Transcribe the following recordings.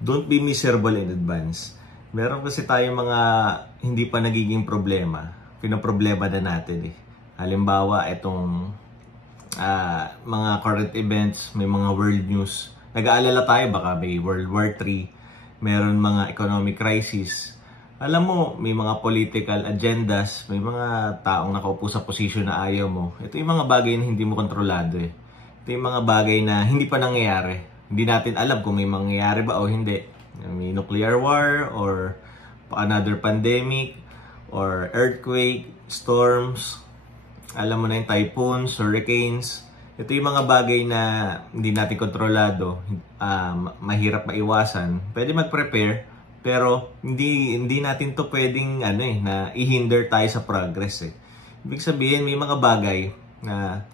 Don't be miserable in advance. Meron kasi tayo mga hindi pa nagiging problema. Pinoproblema na natin eh. Halimbawa, itong mga current events, may mga world news. Nag-aalala tayo, baka may World War III, meron mga economic crisis. Alam mo, may mga political agendas, may mga taong nakaupo sa posisyon na ayaw mo. Ito yung mga bagay na hindi mo kontrolado eh. Ito yung mga bagay na hindi pa nangyayari. Hindi natin alam kung may mangyayari ba o hindi. May nuclear war or another pandemic or earthquake, storms, alam mo na yung typhoons, hurricanes. Ito yung mga bagay na hindi natin kontrolado, mahirap maiwasan. Pwede mag-prepare, pero hindi natin to pwedeng na i-hinder tayo sa progress eh. Ibig sabihin, may mga bagay na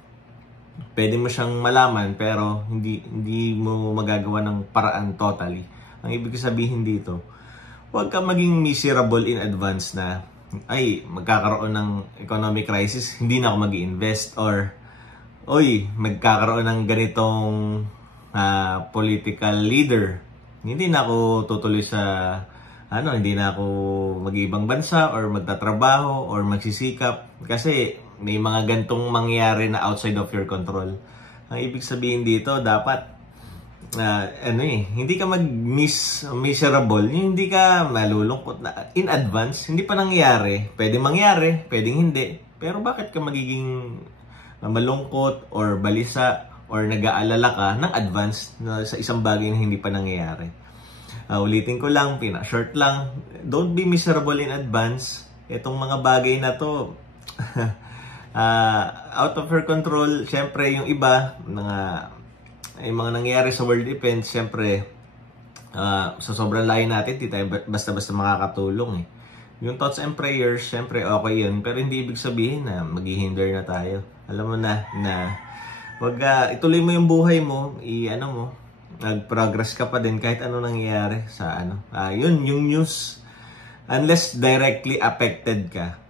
pwede mo siyang malaman pero hindi mo magagawa ng paraan totally. Ang ibig sabihin dito, huwag ka maging miserable in advance na ay, magkakaroon ng economic crisis, hindi na ako mag-i-invest, or oy, magkakaroon ng ganitong political leader, hindi na ako tutuloy sa hindi na ako mag-ibang bansa or magtatrabaho or magsisikap kasi may mga gantong mangyayari na outside of your control. Ang ibig sabihin dito, dapat hindi ka miserable, hindi ka malulungkot na in advance, hindi pa nangyayari. Pwedeng mangyari, pwedeng hindi. Pero bakit ka magiging malungkot or balisa or nag-aalala ka ng advance na sa isang bagay na hindi pa nangyayari? Ulitin ko lang, short lang. Don't be miserable in advance. Itong mga bagay na to out of your control. Syempre yung iba mga nangyayari sa world events, syempre sa sobrang layo natin, di tayo basta-basta makakatulong eh. Yung thoughts and prayers, syempre okay yun, pero hindi ibig sabihin na maghihinder na tayo. Alam mo na wag ituloy mo yung buhay mo, nag-progress ka pa din kahit ano nangyayari sa yun yung news, unless directly affected ka,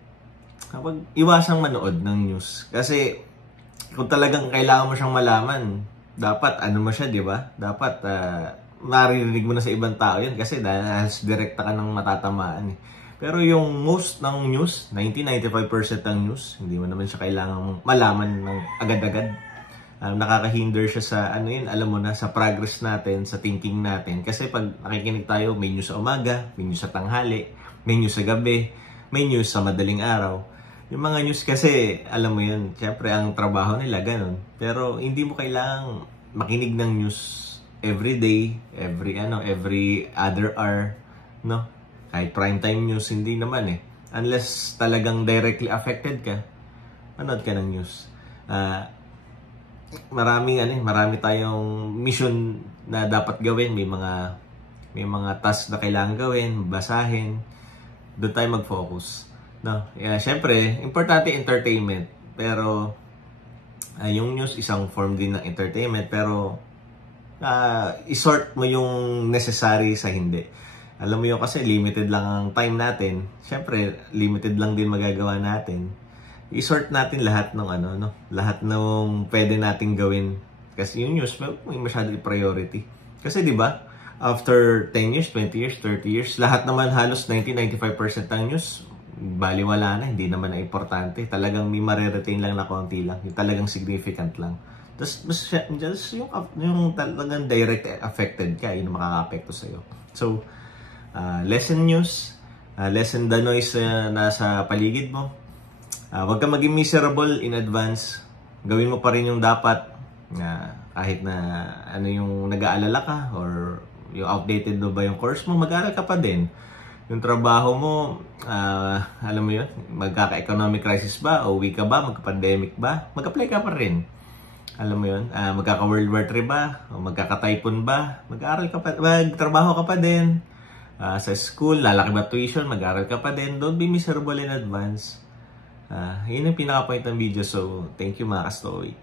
wag iwasang manood ng news. Kasi kung talagang kailangan mo siyang malaman, dapat mo siya, di ba? Dapat maririnig mo na sa ibang tao yun kasi dahil direkta ka ng matatamaan eh. Pero yung most ng news, 90-95% ng news, hindi mo naman siya kailangang malaman ng agad-agad. Nakakahinder siya sa alam mo na, sa progress natin, sa thinking natin. Kasi pag nakikinig tayo, may news sa umaga, may news sa tanghali, may news sa gabi, may news sa madaling araw. Yung mga news kasi, alam mo yun, syempre ang trabaho nila ganun. Pero hindi mo kailangang makinig ng news every day, every other hour, no? Kahit primetime news, hindi naman eh. Unless talagang directly affected ka, manood ka ng news. Marami tayong mission na dapat gawin. May mga tasks na kailangan gawin, basahin. Doon tayo mag-focus. No, syempre, importante entertainment. Pero yung news isang form din ng entertainment, pero isort mo yung necessary sa hindi. Alam mo yun kasi limited lang ang time natin. Syempre, limited lang din magagawa natin. Isort natin lahat ng lahat ng pwede nating gawin. Kasi yung news may masyadong priority. Kasi 'di ba? After 10 years, 20 years, 30 years, lahat naman halos 90-95% ng news baliwala na, hindi naman na importante. Talagang may mariretain lang na konti lang. Yung talagang significant lang. Tapos just yung talagang direct affected ka, yun makaka-apekto sa'yo. So, lessen news, lessen the noise na sa paligid mo. Huwag ka maging miserable in advance. Gawin mo pa rin yung dapat, kahit na yung nag-aalala ka or yung outdated ba yung course mo, mag-aaral ka pa din. Yung trabaho mo, alam mo yun, magkaka-economic crisis ba, o uwi ka ba, magka-pandemic ba, mag-apply ka pa rin. Alam mo yun, magkaka-World War III ba, o magkaka-typhoon ba, mag-aaral ka pa, magtrabaho ka pa din. Sa school, lalaki ba tuition, mag-aaral ka pa din. Don't be miserable in advance. Yun yung pinaka-point ng video. So, thank you mga ka-story.